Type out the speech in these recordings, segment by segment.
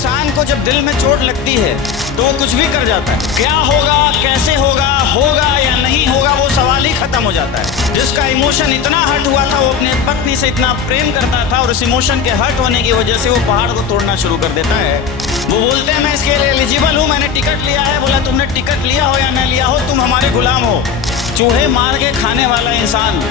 इंसान को जब दिल में चोट लगती है तो वो कुछ भी कर जाता है। क्या होगा, कैसे होगा, होगा या नहीं होगा, वो सवाल ही खत्म हो जाता है। जिसका इमोशन इतना हर्ट हुआ था, वो अपनी पत्नी से इतना प्रेम करता था और उस इमोशन के हर्ट होने की वजह से वो पहाड़ को तोड़ना शुरू कर देता है। वो बोलते हैं मैं इसके लिए एलिजिबल हूँ, मैंने टिकट लिया है। बोला तुमने टिकट लिया हो या न लिया हो, तुम हमारे गुलाम हो। चूहे मार के खाने वाला इंसान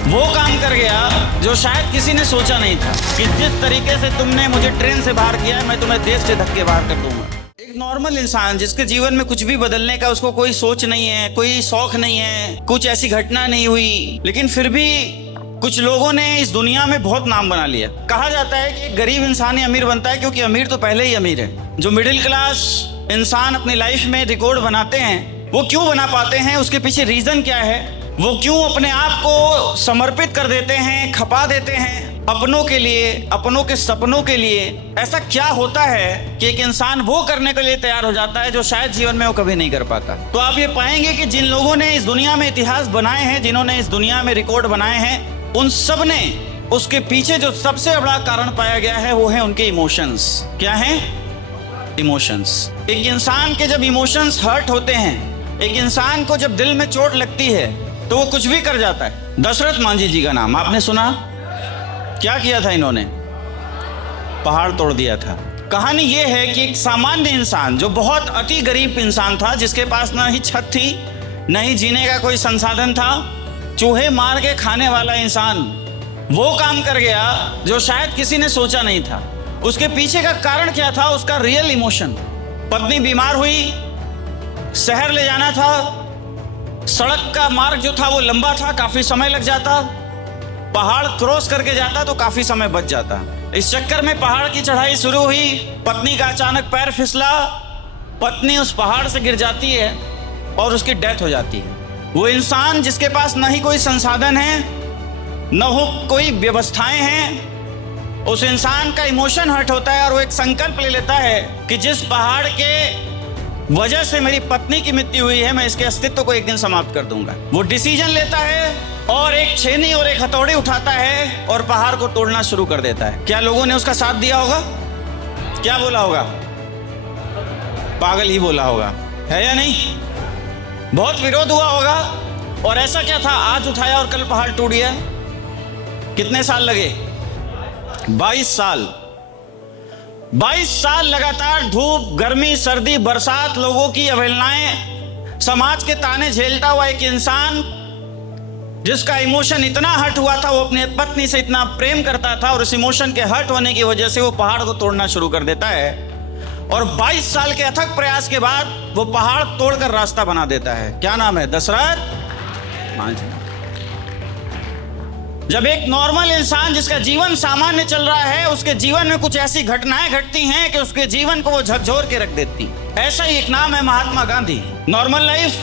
वो काम कर गया जो शायद किसी ने सोचा नहीं था कि जिस तरीके से तुमने मुझे ट्रेन से बाहर किया है, मैं तुम्हें देश से धक्के बाहर कर दूंगा। एक नॉर्मल इंसान जिसके जीवन में कुछ भी बदलने का उसको कोई सोच नहीं है, कोई शौक नहीं है, कुछ ऐसी घटना नहीं हुई, लेकिन फिर भी कुछ लोगों ने इस दुनिया में बहुत नाम बना लिया। कहा जाता है कि गरीब इंसान ही अमीर बनता है, क्योंकि अमीर तो पहले ही अमीर है। जो मिडिल क्लास इंसान अपनी लाइफ में रिकॉर्ड बनाते हैं, वो क्यों बना पाते हैं, उसके पीछे रीजन क्या है, वो क्यों अपने आप को समर्पित कर देते हैं, खपा देते हैं अपनों के लिए, अपनों के सपनों के लिए। ऐसा क्या होता है कि एक इंसान वो करने के लिए तैयार हो जाता है जो शायद जीवन में वो कभी नहीं कर पाता। तो आप ये पाएंगे कि जिन लोगों ने इस दुनिया में इतिहास बनाए हैं, जिन्होंने इस दुनिया में रिकॉर्ड बनाए हैं, उन सब ने उसके पीछे जो सबसे बड़ा कारण पाया गया है वो है उनके इमोशंस। क्या है? इमोशंस। एक इंसान के जब इमोशंस हर्ट होते हैं, एक इंसान को जब दिल में चोट लगती है तो वो कुछ भी कर जाता है। दशरथ मांझी जी का नाम आपने सुना? क्या किया था इन्होंने? पहाड़ तोड़ दिया था। कहानी ये है कि एक सामान्य इंसान जो बहुत अति गरीब इंसान था, जिसके पास ना ही छत थी, न ही जीने का कोई संसाधन था, चूहे मार के खाने वाला इंसान वो काम कर गया जो शायद किसी ने सोचा नहीं था। उसके पीछे का कारण क्या था? उसका रियल इमोशन। पत्नी बीमार हुई, शहर ले जाना था, सड़क का मार्ग जो था वो लंबा था, काफी समय लग जाता, पहाड़ क्रॉस करके जाता तो काफी समय बच जाता। इस चक्कर में पहाड़ की चढ़ाई शुरू हुई, पत्नी का अचानक पैर फिसला, पत्नी उस पहाड़ से गिर जाती है और उसकी डेथ हो जाती है। वो इंसान जिसके पास न ही कोई संसाधन है, न हो कोई व्यवस्थाएं हैं, उस इंसान का इमोशन हर्ट होता है और वो एक संकल्प ले लेता है कि जिस पहाड़ के वजह से मेरी पत्नी की मृत्यु हुई है, मैं इसके अस्तित्व को एक दिन समाप्त कर दूंगा। वो डिसीजन लेता है और एक छेनी और एक हथौड़ी उठाता है और पहाड़ को तोड़ना शुरू कर देता है। क्या लोगों ने उसका साथ दिया होगा? क्या बोला होगा? पागल ही बोला होगा, है या नहीं? बहुत विरोध हुआ होगा। और ऐसा क्या था, आज उठाया और कल पहाड़ टूट गया? कितने साल लगे? 22 साल। 22 साल लगातार धूप, गर्मी, सर्दी, बरसात, लोगों की अवहेलनाएं, समाज के ताने झेलता हुआ एक इंसान जिसका इमोशन इतना हर्ट हुआ था, वो अपनी पत्नी से इतना प्रेम करता था और उस इमोशन के हर्ट होने की वजह से वो पहाड़ को तोड़ना शुरू कर देता है। और 22 साल के अथक प्रयास के बाद वो पहाड़ तोड़कर रास्ता बना देता है। क्या नाम है? दशरथ मांझी। जब एक नॉर्मल इंसान जिसका जीवन सामान्य चल रहा है, उसके जीवन में कुछ ऐसी घटनाएं घटती हैं कि उसके जीवन को वो झकझोर के रख देती। ऐसा ही एक नाम है Mahatma Gandhi. Normal life,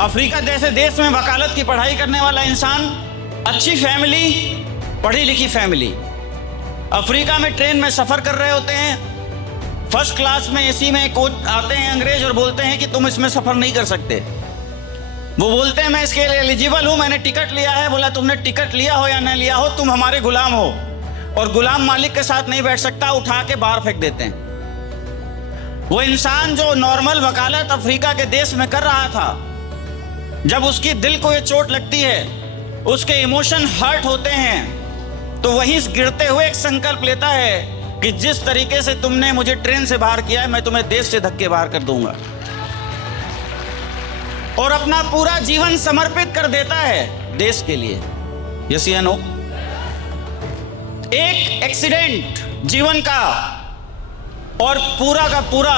Africa जैसे देश में वकालत की पढ़ाई करने वाला इंसान, अच्छी फैमिली, पढ़ी लिखी फैमिली, अफ्रीका में ट्रेन में सफर कर रहे होते हैं, फर्स्ट क्लास में एसी में कोच आते हैं अंग्रेज और बोलते हैं कि तुम इसमें सफर नहीं कर सकते। वो बोलते हैं मैं इसके लिए एलिजिबल हूँ, मैंने टिकट लिया है। बोला तुमने टिकट लिया हो या न लिया हो, तुम हमारे गुलाम हो। और गुलाम मालिक के साथ नहीं बैठ सकता, उठा के बाहर फेंक देते हैं। वो इंसान जो नॉर्मल वकालत अफ्रीका के देश में कर रहा था, जब उसकी दिल को ये चोट लगती है, उसके इमोशन हर्ट होते हैं, तो वहीं गिरते हुए एक संकल्प लेता है कि जिस तरीके से तुमने मुझे ट्रेन से बाहर किया है, मैं तुम्हें देश से धक्के बाहर कर दूंगा। और अपना पूरा जीवन समर्पित कर देता है देश के लिए। यस या नो? एक एक्सीडेंट जीवन का और पूरा का पूरा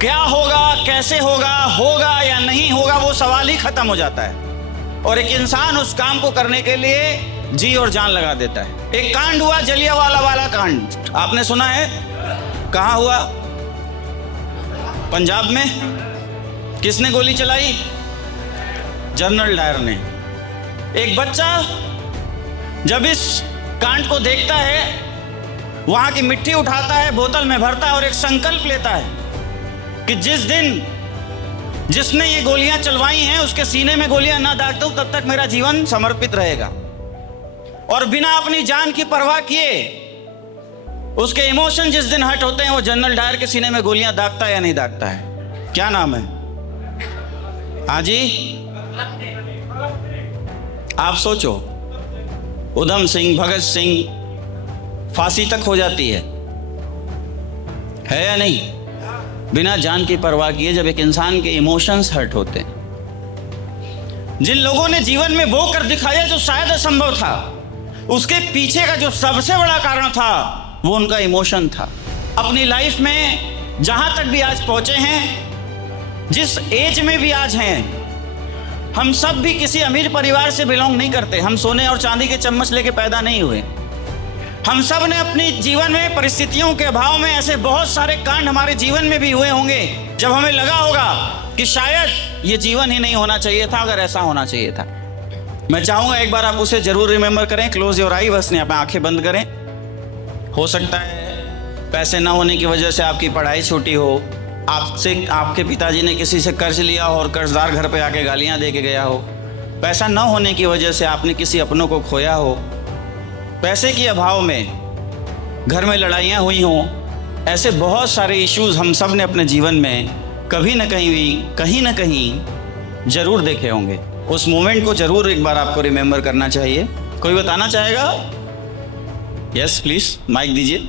क्या होगा, कैसे होगा, होगा या नहीं होगा, वो सवाल ही खत्म हो जाता है और एक इंसान उस काम को करने के लिए जी और जान लगा देता है। एक कांड हुआ, जलियांवाला बाग कांड, आपने सुना है? कहाँ हुआ? पंजाब में। किसने गोली चलाई? जनरल डायर ने। एक बच्चा जब इस कांड को देखता है, वहां की मिट्टी उठाता है, बोतल में भरता है और एक संकल्प लेता है कि जिस दिन जिसने ये गोलियां चलवाई हैं उसके सीने में गोलियां ना दाग दूं, तब तक मेरा जीवन समर्पित रहेगा। और बिना अपनी जान की परवाह किए उसके इमोशन जिस दिन हर्ट होते हैं वो जनरल डायर के सीने में गोलियां दागता है या नहीं दागता है? क्या नाम है? हाँ जी, आप सोचो, उधम सिंह, भगत सिंह, फांसी तक हो जाती है या नहीं? बिना जान की परवाह किए जब एक इंसान के इमोशंस हर्ट होते हैं। जिन लोगों ने जीवन में वो कर दिखाया जो शायद असंभव था, उसके पीछे का जो सबसे बड़ा कारण था वो उनका इमोशन था। अपनी लाइफ में जहां तक भी आज पहुंचे हैं, जिस एज में भी आज हैं, हम सब भी किसी अमीर परिवार से बिलोंग नहीं करते। हम सोने और चांदी के चम्मच लेके पैदा नहीं हुए। हम सब ने अपनी जीवन में परिस्थितियों के अभाव में ऐसे बहुत सारे कांड हमारे जीवन में भी हुए होंगे जब हमें लगा होगा कि शायद ये जीवन ही नहीं होना चाहिए था अगर ऐसा होना चाहिए था। मैं चाहूंगा एक बार आप उसे जरूर रिमेंबर करें। क्लोज योर आई, बस आप आंखें बंद करें। हो सकता है पैसे ना होने की वजह से आपकी पढ़ाई छूटी हो, आपके पिताजी ने किसी से कर्ज लिया हो और कर्जदार घर पे आके गालियां दे के गया हो, पैसा ना होने की वजह से आपने किसी अपनों को खोया हो, पैसे के अभाव में घर में लड़ाइयाँ हुई हों। ऐसे बहुत सारे इश्यूज हम सब ने अपने जीवन में कभी न कहीं ना कहीं जरूर देखे होंगे। उस मोमेंट को जरूर एक बार आपको रिमेंबर करना चाहिए। कोई बताना चाहेगा? यस प्लीज, माइक दीजिए।